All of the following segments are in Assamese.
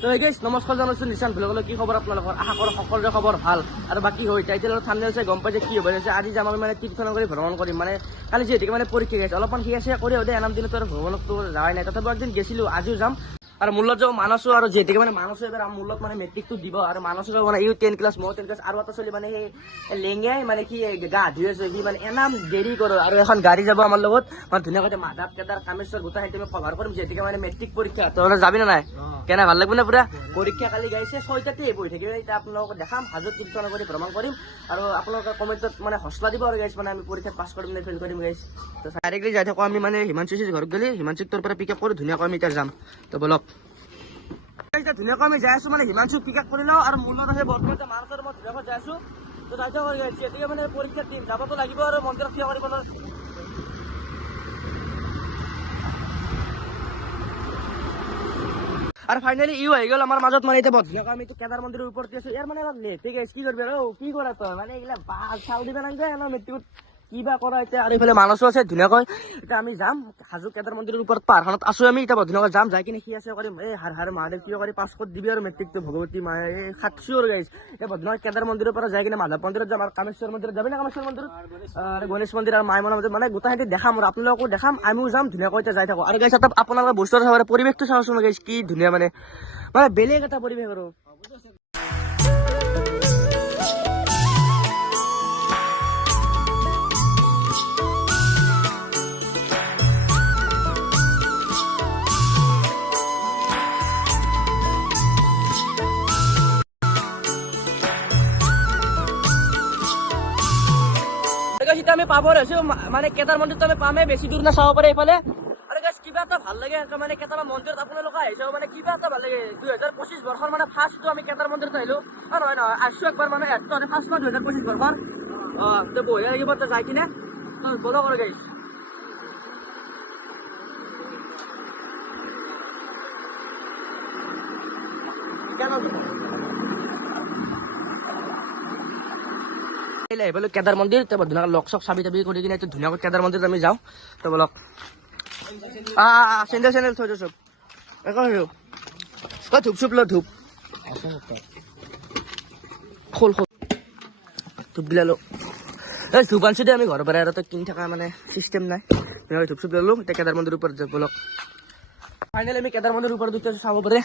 তো গাইজ নমস্কাৰ জনাইছোঁ নিশান ব্লগলৈ। কি খবৰ আপোনালোকৰ? আশা কৰোঁ সকলোৰে খবৰ ভাল। আৰু বাকী হৈ টাইটেল আৰু থাম্বনেইল চাই গম পাই যে কি হ'ব আছে। আজি যাম আমি মানে তীৰ্থস্থান কৰি ভ্ৰমণ কৰিম। মানে কালি যিহেতুকে মানে পৰীক্ষা গৈছে, অলপমান সেয়া কৰি হ'লে এনাম দিনতো আৰু ভ্ৰমণতো যোৱাই নাই। তথাপিও একদিন গৈছিলোঁ, আজিও যাম। আৰু মূলত যাওঁ মানসো, আৰু যিহেতুকে মানে মানসো এবাৰ মূলত মানে মেট্ৰিকটো দিব। আৰু মানসৰ মানে ইউ 10 ক্লাছ, মই 10 ক্লাছ, আৰু এটা চলি মানে সেই লেঙিয়াই মানে কি গা ধুই আছে, সি মানে এনাম দেৰি কৰোঁ। আৰু এখন গাড়ী যাব আমাৰ লগত, মানে ধুনীয়াকৈ মাধৱ, কেদাৰ, কামেশ্বৰ গোটেই সেইটো আমি কভাৰ কৰিম। যিহেতুকে মানে মেট্ৰিক পৰীক্ষা, তহঁতে যাবি নে নাই? কেনে ভাল লাগবে না পুৰা? পৰীক্ষা কালি গাইছে 6টাতে বহি থাকিব। এতিয়া আপোনালোকক দেখাম, হাজোত তীৰ্থস্থান কৰি ভ্ৰমণ কৰিম। আৰু আপোনালোকে কমেণ্টত মানে হচলা দিব আৰু গাইছ, মানে আমি পৰীক্ষাত পাছ কৰিম নে ফেইল কৰিম গাইছ। তো ডাইৰেক্টলি যাই থাকোঁ আমি মানে হিমাংশু ঘৰত গ'লে, হিমাংশুক তোৰ পৰা পিক আপ কৰোঁ, ধুনীয়াকৈ আমি এতিয়া যাম। তো বলক এতিয়া ধুনীয়াকৈ আমি যাই আছোঁ, মানে হিমাংশুক পিক আপ কৰি লওঁ। আৰু মোৰ লগত সেই বৰ্তমান মানসৰ মই ধুনীয়াকৈ যাই আছোঁ। তো যাই থাকোঁ গাইছ, এতিয়া মানে পৰীক্ষাৰ দিন যাবতো লাগিব আৰু মন্দিৰত থিয় কৰিব নোৱাৰোঁ। আৰু ফাইনেলি ইউ আহি গ'ল আমাৰ মাজত। মানে এতিয়া ধুনীয়াকৈ আমি কেদাৰ মন্দিৰৰ ওপৰত আছোঁ। ইয়াৰ মানে অলপ লেট গাইছ, কি কৰিবি আৰু কি কৰা তই? মানে এইগিলা চাউল দিব নালাগে মেট্ৰিকত, কিবা কৰা এতিয়া। আৰু এইফালে মানসো আছে ধুনীয়াকৈ। এতিয়া আমি যাম হাজো কেদাৰ মন্দিৰৰ ওপৰত, পাহাৰখনত আছোঁ আমি এতিয়া। ধুনীয়াকৈ যাম, যাই কিনে সি আছে কৰিম এই হাৰ হাৰ মহাদেৱ কিয় কৰি পাছ কৰি দিবি আৰু মেট্ৰিকটো ভগৱতী মায়ে এই সাতশো আৰু গাইছ। এতিয়া ধুনীয়াকৈ কেদাৰ মন্দিৰৰ পৰা যাই কিনে মাধৱ মন্দিৰত যাম। আৰু কামেশ্বৰ মন্দিৰত যাবি না? কামেশ্বৰ মন্দিৰত আৰু গণেশ মন্দিৰ আৰু মাই মন্দিৰ, মানে গোটেইখিনি দেখাম আৰু আপোনালোকো দেখাম, আমিও যাম। ধুনীয়াকৈ এতিয়া যাই থাকোঁ। আৰু গাইছ এটা আপোনালোকে বস্তু চাব, পৰিৱেশটো চাওঁচোন গাইছ, কি ধুনীয়া, মানে বেলেগ এটা পৰিৱেশ আৰু। আমি পাব মানে কেদাৰ মন্দিৰটো আমি পামেই, বেছি দূৰ না চাব পাৰে এইফালে। আৰু গাইছ কিবা এটা ভাল লাগে মানে কেদাৰ মন্দিৰত আপোনালোকে আহিছে, মানে কিবা এটা ভাল লাগে। 2025 বৰ্ষৰ মানে ফাৰ্ষ্টটো আমি কেদাৰ মন্দিৰত আহিলোঁ। নহয় আহিছোঁ একবাৰ, মানে ফাৰ্ষ্ট 2025 বৰ্ষৰ। তো বঢ়িয়া লাগিব তো যাই কিনে। বলক আৰু গাইছ আহিবলৈ কেদাৰ মন্দিৰ। তো ধুনীয়াকৈ লক চক চাবি তাবি কৰি কিনে ধুনীয়াকৈ কেদাৰ মন্দিৰত আমি যাওঁ। তো বলক চেণ্ডেল চেণ্ডেল থৈ দিওঁ চব একো ধূপ চুপ ল, ধূপ খোল খোল ধূপ গিলা লো। এই ধূপ আনছোঁ দে আমি ঘৰৰ পৰা, আৰু কিনি থকা মানে চিষ্টেম নাই। ধুনীয়াকৈ ধূপ চুপ ল'লোঁ। এতিয়া কেদাৰ মন্দিৰৰ ওপৰত যাওঁ বলক। ফাইনেলি আমি কেদাৰ মন্দিৰৰ ওপৰত উঠি আছোঁ, চাব পাৰে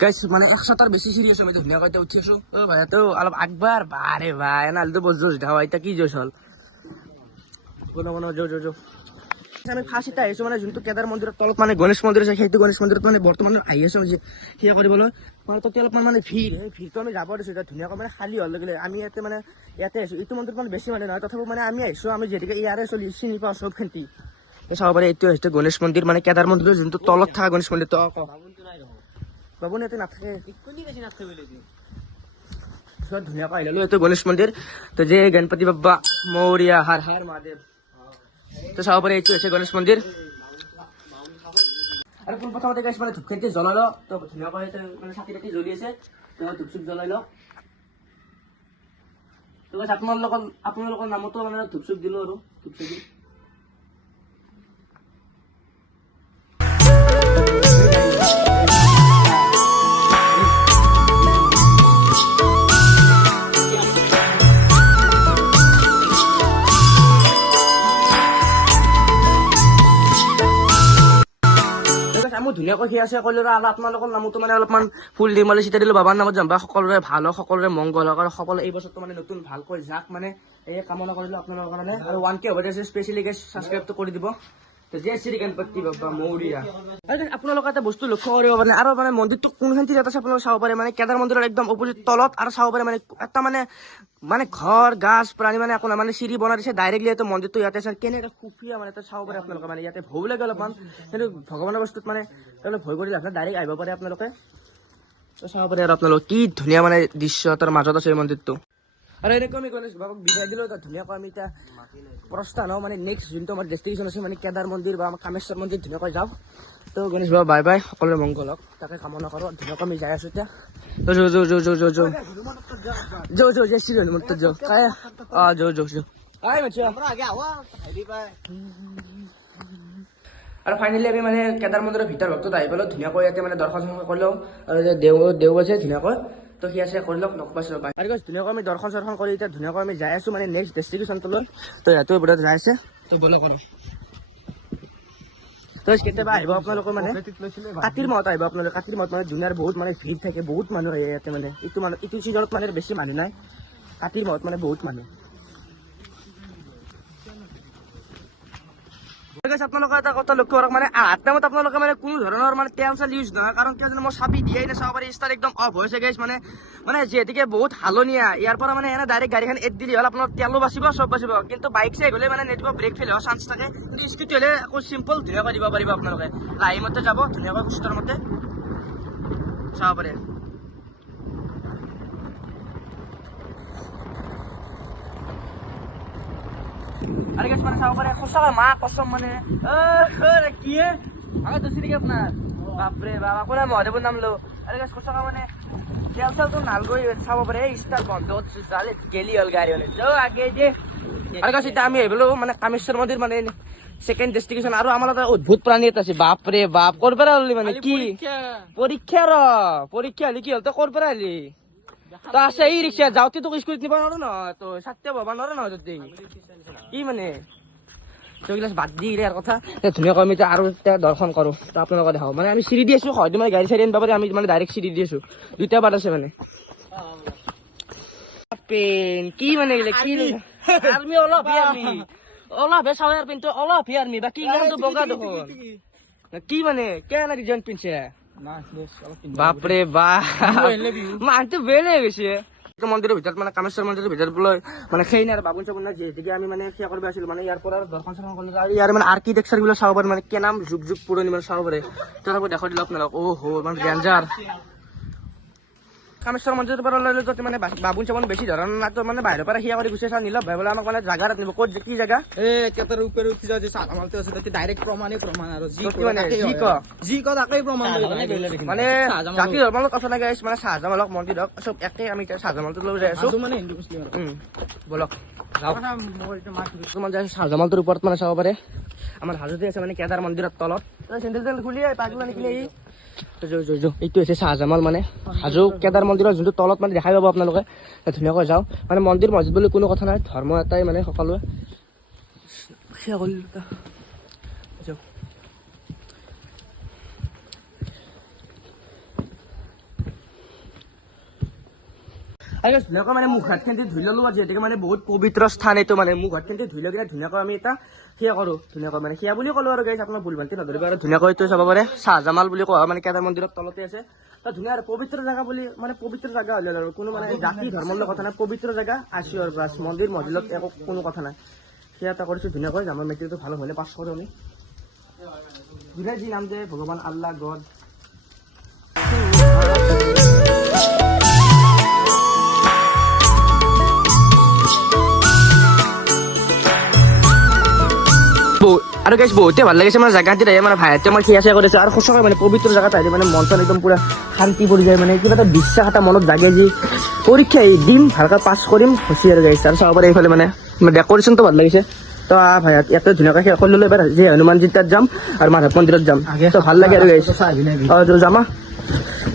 গাইছ। মানে 100টাৰ বেছি চিৰি আছোঁ, মই ধুনীয়াকৈ এতিয়া উঠি আছোঁ। ভাইয়াতো অলপ আগবাৰ বাৰে ভাই এনালটো বজ দেখা এতিয়া কি জোচ হ'ল যো আমি ফাৰ্ষ্ট এতিয়া আহিছোঁ, মানে যোনটো কেদাৰ মন্দিৰৰ তলত মানে গণেশ মন্দিৰ আছে, সেইটো গণেশ মন্দিৰত মানে বৰ্তমান আহি আছোঁ সেয়া কৰিবলৈ। মানে তাতে অলপমান মানে ভিৰ, সেই ভিৰটো আমি যাব দিছোঁ। এতিয়া ধুনীয়াকৈ মানে খালী হোৱাৰ লগে আমি ইয়াতে আহিছোঁ। এইটো মন্দিৰত মানে বেছি মানুহ নহয়, তথাপিও মানে আমি আহিছোঁ। আমি যিহেতুকে ইয়াৰে চিনি পাওঁ চব খেন্তি চাব পাৰে। এইটো হৈছে গণেশ মন্দিৰ, মানে কেদাৰ মন্দিৰৰ যোনটো তলত থকা গণেশ মন্দিৰটো। বাবুন ইয়াতে নাথাকে, ধুনীয়াকৈ আহিলোঁ। এইটো গণেশ মন্দিৰ। তো যে গণপতি বাপ্পা মৌৰ্যা, হৰ হৰ মহাদেৱ। তো চাব পাৰে এইটো হৈছে গণেশ মন্দিৰ। আৰু পোনপ্ৰথমতে গাইছ মানে ধূপখাতি জ্বলাই লওঁ। তো ধুনীয়াকৈ মানে চাকি তাকি জ্বলি আছে, তো ধূপ চুপ জ্বলাই লওঁ। তো গাইছ আপোনালোকৰ নামতো মানে ধূপ চুপ দিলোঁ আৰু ধূপ চাকি। আমি ধুনীয়াকৈ সেয়া আছে কৰিলোঁ। আৰু আপোনালোকৰ নামতো মানে অলপমান ফুল দি মালি চিটা দিলোঁ। বাবাৰ নামত যাম বা সকলোৰে ভাল হওক, সকলোৰে মংগল হওক, আৰু সকলোৱে এই বছৰটো মানে নতুন ভালকৈ যাক, মানে এই কামনা কৰিলোঁ আপোনালোকৰ কাৰণে। আৰু 1K হ'ব দিছে, স্পেচিয়েলি গাইছ ছাবস্ক্ৰাইবটো কৰি দিব। তো জয় শ্ৰী গণপতি বাপ্পা মৌৰ্যা। আৰু আপোনালোকে এটা বস্তু লক্ষ্য কৰিব পাৰে, আৰু মানে মন্দিৰটো কোনখিনি জেগাত আছে আপোনালোকে চাব পাৰে। মানে কেদাৰ মন্দিৰৰ একদম অপজিট তলত, আৰু চাব পাৰে মানে এটা মানে ঘৰ গাছ প্ৰাণী মানে একো নাই, মানে চিৰি বনাই দিছে ডাইৰেক্টলি। এইটো মন্দিৰটো ইয়াতে আছে, কেনেকৈ সুফিয়া মানে চাব পাৰে আপোনালোকে। মানে ইয়াতে ভয়ো লাগে অলপমান, কিন্তু ভগৱানৰ বস্তুত মানে তেওঁলোকে ভয় কৰি লাভ নাই, ডাইৰেক্ট আহিব পাৰে আপোনালোকে। চাব পাৰে আৰু আপোনালোকে কি ধুনীয়া মানে দৃশ্য তাৰ মাজত আছে এই মন্দিৰটো। আৰু এনেকৈ আমি গণেশ বাবাক বিদায় দিলোঁ। ধুনীয়াকৈ আমি এতিয়া প্ৰস্থান হওঁ, মানে নেক্সট যোনটো আমাৰ ডেষ্টিনেশ্যন আছে, মানে কেদাৰ মন্দিৰ বা আমাৰ কামেশ্বৰ মন্দিৰ ধুনীয়াকৈ যাওঁ। তো গণেশ বাবা বাই বাই, সকলোৰে মংগল হওক তাকে কামনা কৰোঁ। ধুনীয়াকৈ আমি যাই আছোঁ এতিয়া। জয় শ্ৰী হনুমন্ত আৰু ফাইনেলি আমি মানে কেদাৰ মন্দিৰৰ ভিতৰ ভক্তত আহি পেলাই ধুনীয়াকৈ ইয়াতে মানে দৰ্শন চৰ্শন কৰিলোঁ আৰু যে দেও আছে ধুনীয়াকৈ তো সি আছে কৰি লওক লগ পাইছোঁ ৰ'বা আৰু ধুনীয়াকৈ আমি দৰ্শন চৰ্শন কৰি এতিয়া ধুনীয়াকৈ আমি যাই আছোঁ মানে নেক্সট ডেষ্টিনেশ্যনটোলৈ তো ইয়াতো বোধহয় যাই আছে তো ব'লক আৰু তো কেতিয়াবা আহিব আপোনালোকৰ মানে কাতিৰ মাহত আহিব আপোনালোকে কাতিৰ মাহত মানে দুনিয়াৰ বহুত মানে ভিৰ থাকে বহুত মানুহ আহে ইয়াতে মানে ইটো ছিজনত মানে বেছি মানুহ নাই কাতিৰ মাহত মানে বহুত মানুহ আপোনালোকে এটা কথা লক্ষ্য কৰক মানে আহাৰ টাইমত আপোনালোকে মানে কোনো ধৰণৰ মানে তেল চেল ইউজ নহয় কাৰণ কিয় জানো মই চাবি দিয়াই নাচাব পাৰি ষ্টাৰ্ট একদম অফ হৈছে গাইছ মানে যিহেতুকে বহুত হালনীয়া ইয়াৰ পৰা মানে এনে ডাইৰেক্ট গাড়ীখন এড দিলে হ'ল আপোনাৰ তেলো বাচিব চব বাচিব কিন্তু বাইক চাইক হ'লে মানে নেটৱৰ্ক ব্ৰেক ফেল হোৱাৰ চান্স থাকে কিন্তু স্কুটি হ'লে আকৌ চিম্পল ধুনীয়াকৈ দিব পাৰিব আপোনালোকে লাহি মতে যাব ধুনীয়াকৈ সুস্থৰ মতে চাব পাৰে আৰে গাছ মানে চাব পাৰে সঁচাকৈ মা কসম মানে কি আগত দোষী নেকি আপোনাৰ বাপৰে বাপ আপোনাৰ মহাদেৱৰ নাম লো আৰে গাছ সঁচাকৈ মানে তেল চেলটো নালগৈ চাব পাৰে ষ্টাৰ্ট বন্ধ চালে গেলি হ'ল গাড়ী হ'লে যাও আগে দে আৰু গাছ এতিয়া আমি আহিলোঁ মানে কামেশ্বৰ মন্দিৰ মানে সেকেন্ড ডেষ্টিনেশ্যন আৰু আমাৰ এটা অদ্ভুত প্ৰাণী এটা আছে বাপৰে বাপ ক'ৰ পৰা হ'লি মানে কি পৰীক্ষা হ'লি কি হ'ল তই ক'ৰ পৰা হ'লি তো আছে এই ৰিক্সা যাওঁতে তোক স্কুটিত নিব নোৱাৰো নহয় তো চাততে ববা নোৱাৰো নহয় যদি কি মানে এইগিলা বাদ দি ইয়াৰ কথা ধুনীয়াকৈ আমি আৰু এতিয়া দৰ্শন কৰোঁ তো আপোনালোকে দেখাওঁ মানে আমি চিৰি দি আছোঁ হয়তো মানে গাড়ী চাড়ী আনিব পাৰি আমি মানে ডাইৰেক্ট চিৰি দি আছোঁ দুইটা বাট আছে মানে পেন কি মানে এইগিলা কি আৰ্মি অলপহে চাওঁ ইয়াৰ পেনটো অলপহে আৰ্মি বাকী ইমানটো বগা দেখোন কি মানে কেনে ডিজাইন পিন্ধছে বাপৰে বাপ মানুহটো বেলে গৈছে মন্দিৰৰ ভিতৰত মানে কামেশ্বৰ মন্দিৰৰ ভিতৰত বোলে মানে সেই নাই বাবুন চাবুন নাই যিহেতুকে আমি মানে সেয়া কৰিব আছিলো মানে ইয়াৰ পৰা দৰ্শন চৰ্শন কৰিলো আৰু ইয়াৰ মানে আৰ্কিটেকচাৰ বিলাক চাব পাৰে মানে কেনাম যুগ যুগ পুৰণি মানে চাব পাৰে তথাপি দেখাই দিলো আপোনালোক মানে ডেঞ্জাৰ কামেশ্বৰ মন্দিৰৰ পৰা লৈ যাতে মানে বাবুন চাবুন বেছি ধৰণৰ না তো মানে বাহিৰৰ পৰা সেয়া কৰি গুচি চাওঁ নিলক ভাই বোলে আমাক মানে জাগাত নিব ক'ত কি জাগা কেটাৰ ওপৰত উঠি যাওঁ যে চাহমালটো আছে তাতে ডাইৰেক্ট প্ৰমাণ আৰু যি ক তাকেই প্ৰমাণ মানে জাতি ধৰ্মৰ কথা নাই গাইছ মানে চাহজামালক মন্দিৰ হওক চব একেই আমি এতিয়া চাহজামালটো লৈ যাই আছো মানে হিন্দু মুছলিম বলক চাহজামালটোৰ ওপৰত মানে চাব পাৰে আমাৰ হাজোতে আছে মানে কেদাৰ মন্দিৰৰ তলত চেণ্ডেল তেল খুলি পাগলা নিকিলে এইটো হৈছে চাহজামাল মানে হাজো কেদাৰ মন্দিৰৰ যোনটো তলত মানে দেখাই পাব আপোনালোকে ধুনীয়াকৈ যাওঁ মানে মন্দিৰ মছজিদ বুলি কোনো কথা নাই ধৰ্ম এটাই মানে সকলোৱে সেয়া কৰিলোঁ যাওঁ ধুনীয়াকৈ মানে মুখ হাত খেলি ধুই ললো যিহেতুকে মানে বহুত পবিত্ৰ স্থান এইটো মানে মুখ হাত খেলি ধুই লৈ কিনে ধুনীয়াকৈ আমি এটা সেয়া কৰোঁ ধুনীয়াকৈ মানে সেয়া বুলি ক'লো আৰু গাইছ আপোনাৰ ভুল ভ্ৰান্তি নধৰিব আৰু ধুনীয়াকৈ এইটো চাব পাৰে চাহজামাল বুলি কোৱা মানে কেদাৰ মন্দিৰৰ তলতে আছে তো ধুনীয়া আৰু পবিত্ৰ জেগা বুলি মানে পবিত্ৰ জেগা হ'লে আৰু কোনো মানে জাতি ধৰ্মৰ কথা নাই পবিত্ৰ জেগা আছো আৰু বাছ মন্দিৰ মছজিদত একো কোনো কথা নাই সেয়া এটা কৰিছোঁ ধুনীয়াকৈ আমাৰ মেট্ৰিকটো ভাল হ'লে পাছ কৰোঁ আমি যোনে যি নাম যে ভগৱান আল্লাহ গড আৰু গাইছ বহুতে ভাল লাগিছে মানে জেগাটোত আহি মানে ভাইহঁতে মই খিয়া চিয়া কৰিছে আৰু সঁচাকৈ মানে পবিত্ৰ জেগাত আহিলে মানে মন চন একদম পুৰা শান্তি পৰি যায় মানে কিবা এটা বিশ্বাস এটা মনত জাগে যি পৰীক্ষা দিম ভালকৈ পাছ কৰিম হৈছে আৰু গাইছে আৰু চাব পাৰে এইফালে মানে ডেক'ৰেশ্যনটো ভাল লাগিছে তো ভাইহঁত ইয়াতে ধুনীয়াকৈ শেষ কৰি ল'লো এবাৰ যে হনুমানজীৰ তাত যাম আৰু মাধৱ মন্দিৰত যাম তো ভাল লাগে আৰু গাইছ যামা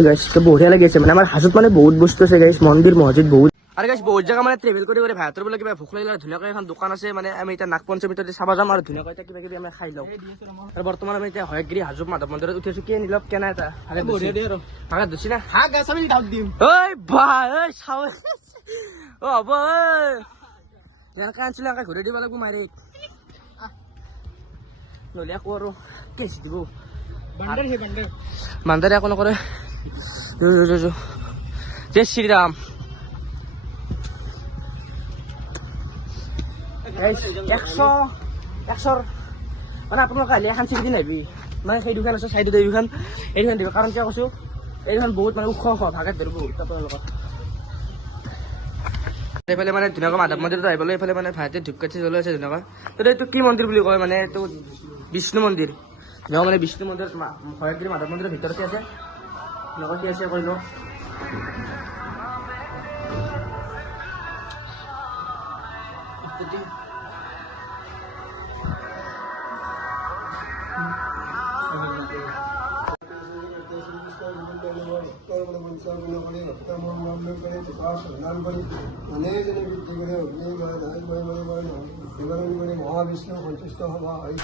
গাইছ বঢ়িয়া লাগিছে মানে আমাৰ হাজোত মানে বহুত বস্তু আছে গাইছ মন্দিৰ মছজিদ বহুত আৰু গাইছ বহুত জেগা মানে ট্ৰেভেল কৰি ভাইহঁতৰ বোলে কিবা ভোক লাগিলে ধুনীয়াকৈ এখন দোকান আছে মানে আমি এতিয়া নাগ পঞ্চমীত চাব যাম আৰু ধুনীয়াকৈ এতিয়া কিবা কিবি আমি খাই লওঁ আৰু বৰ্তমান আমি এতিয়া হয়গ্ৰী হাজো মাধৱ মন্দিৰত উঠিছোঁ কি নিলক কেনে এটা ভাগে ধুচি না ঐ ভাই ঐ চাওঁ হ'ব যেনেকৈ আনিছিলোঁ এনেকৈ ঘূৰাই দিব লাগিব মাৰি নহ'লে আকৌ আৰু কেচ দিব বান্দাৰে একো নকৰে জয় শ্ৰীৰাম একশৰ মানে আপোনালোকে আহিলে এখন চিটি নাহিবি মানে সেই দুখন আছে চাইডত এইখন এইখন দিব কাৰণ কিয় কৈছোঁ এইখন বহুত মানে ওখ ভাগাত ধৰিব বহুত আপোনালোকক এইফালে মানে ধুনীয়াকৈ মাধৱ মন্দিৰত আহিবলৈ এইফালে মানে ভাইটি ধূপকাঠি জ্বলাই আছে ধুনীয়াকৈ তো এইটো কি মন্দিৰ বুলি কয় মানে এইটো বিষ্ণু মন্দিৰ ধুনীয়া মানে বিষ্ণু মন্দিৰত হয়গ্ৰী মাধৱ মন্দিৰৰ ভিতৰতে আছে ধুনীয়াকৈ কি আছে কৰিলোঁ সত্তৰ মানে পঞ্চাৱন্ন কৰি ভক্ত মন নাম কৰি প্ৰকাশ নাম কৰি অনেকজনে বৃদ্ধি কৰি অগ্নি মই নিবাৰণ কৰি মহাবিষ্ণু সন্তুষ্ট সভা আৰু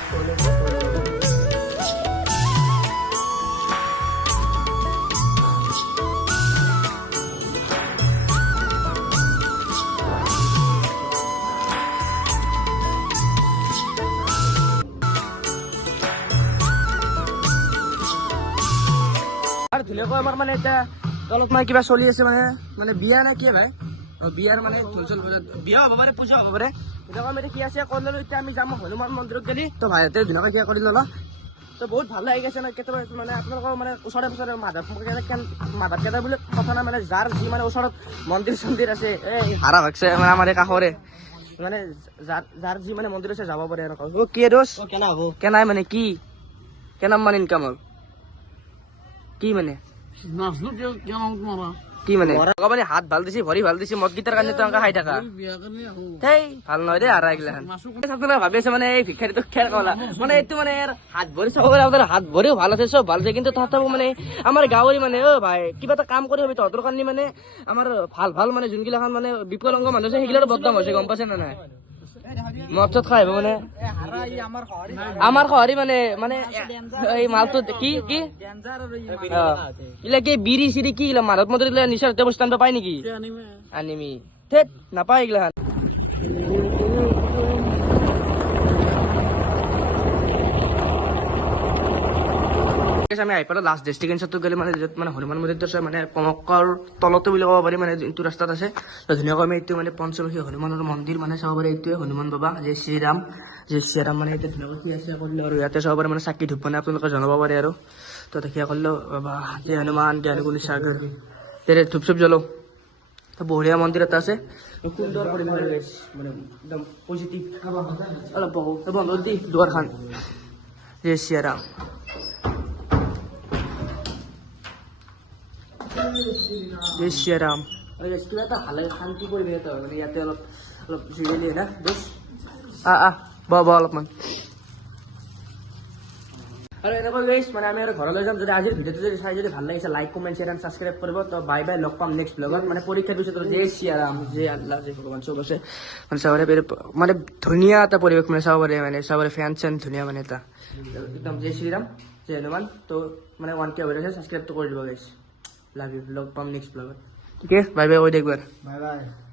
ধুনীয়াকৈ আমাৰ মানে এতিয়া তলত মানে কিবা চলি আছে মানে মানে বিয়া নে কি ভাই বিয়াৰ মানে ঢোল চোল বিয়া হ'ব পাৰে পূজা হ'ব পাৰে ধুনীয়াকৈ আমি কি আছে কৰি ল'লো এতিয়া আমি যাম হনুমান মন্দিৰত গেলি তো ভাইহঁতে ধুনীয়াকৈ কিবা কৰি ল'লো তো বহুত ভাল লাগি গৈছে ন কেতিয়াবা মানে আপোনালোকৰ মানে ওচৰে পাঁজৰে মাধৱ কেইটা বুলি কথা নাই মানে যাৰ যি মানে ওচৰত মন্দিৰ চন্দিৰ আছে এই হাৰা ভাগছে মানে আমাৰ এই কাষৰে মানে যাৰ যি মানে মন্দিৰ আছে যাব পাৰে এনেকুৱা কি দোষ কেনা হ'ব কেনাই মানে কি কেনাম মানে ইনকাম হ'ল কি মানে কি মানে ভগৱানে হাত ভাল দিছে ভৰি ভাল দিছে মদ গীতাৰ কাৰণে তো খাই থাকা সেই ভাল নহয় দেই আৰু এইগিলাখান আপোনালোকে ভাবি আছে মানে এই ভিক্ষাৰীটো খেৰ কলা মানে এইটো মানে হাত ভৰি চাব গ'লে আপোনাৰ হাত ভৰিও ভাল আছে চব ভাল আছে কিন্তু তথাপিও মানে আমাৰ গাঁৱৰে মানে অ ভাই কিবা এটা কাম কৰি হবি তহঁতৰ কাৰণে মানে আমাৰ ভাল ভাল মানে যোনগিলাখান মানে বিকলাংগ মানুহ আছে সেইগিলাৰো বদনাম হৈছে গম পাইছে নে নাই মদ চদ খাই আহিব মানে আমাৰ সহাৰি মানে মানে এই মালটো কি কি কি বিৰি চিৰি কি মাধৱ মন্দিৰ নিচাৰ অনুষ্ঠান পায় নেকি আনিমি থেত নাপায় এইগিলাখান আমি আহি পেলাই লাষ্ট ডেষ্টিনেশ্যনটো গ'লে মানে য'ত মানে হনুমান মন্দিৰটো আছে মানে কনকৰ তলতে বুলি ক'ব পাৰি মানে যোনটো ৰাস্তাত আছে ধুনীয়াকৈ আমি এইটো মানে পঞ্চমুখী হনুমানৰ মন্দিৰ মানে চাব পাৰি এইটোৱে হনুমান বাবা জয় শ্ৰীৰাম মানে এতিয়া ধুনীয়াকৈ কি আছে কৰিলোঁ আৰু ইয়াতে চাব পাৰে মানে চাকি ধূপ মানে আপোনালোকে জনাব পাৰে আৰু তো দেখি কৰিলোঁ বাবা জয় হনুমান জ্ঞানগুণী সাগৰ তেৰে ধূপ চুপ জ্বলো তো বঢ়িয়া মন্দিৰ এটা আছে সুন্দৰ পৰিৱেশ মানে একদম পজিটিভ অলপ বন্ধ দি দুৱাৰখন জয় শ্ৰীৰাম জয় শ্ৰীৰাম কিবা এটা ভাল লাগে শান্তি পৰিৱেশ এটা হয় মানে ইয়াতে অলপ অলপ জিৰেলি না বেছ বহ অলপমান আৰু এনেকৈ গাইছ মানে আমি আৰু ঘৰলৈ যাম যদি আজিৰ ভিডিঅ'টো যদি চাই যদি ভাল লাগিছে like comment share and subscribe কৰিব তো বাই বাই লগ পাম নেক্সট ব্লগত মানে পৰীক্ষাৰ পিছত জয় শ্ৰীৰাম জয় আল্লাহ জয় ভগৱান চব আছে মানে চাব পাৰে মানে ধুনীয়া এটা পৰিৱেশ মানে চাব পাৰে মানে চাব পাৰে ফেন চেন ধুনীয়া মানে এটা একদম জয় শ্ৰীৰাম জয় হনুমান তো মানে 1K হৈ আছে ছাবস্ক্ৰাইবটো কৰি দিব গাইছ লাভ ইউ লগ পাম নেক্সট ব্লগত ঠিক আছে বাই বাই কৈ দে একবাৰ বাই বাই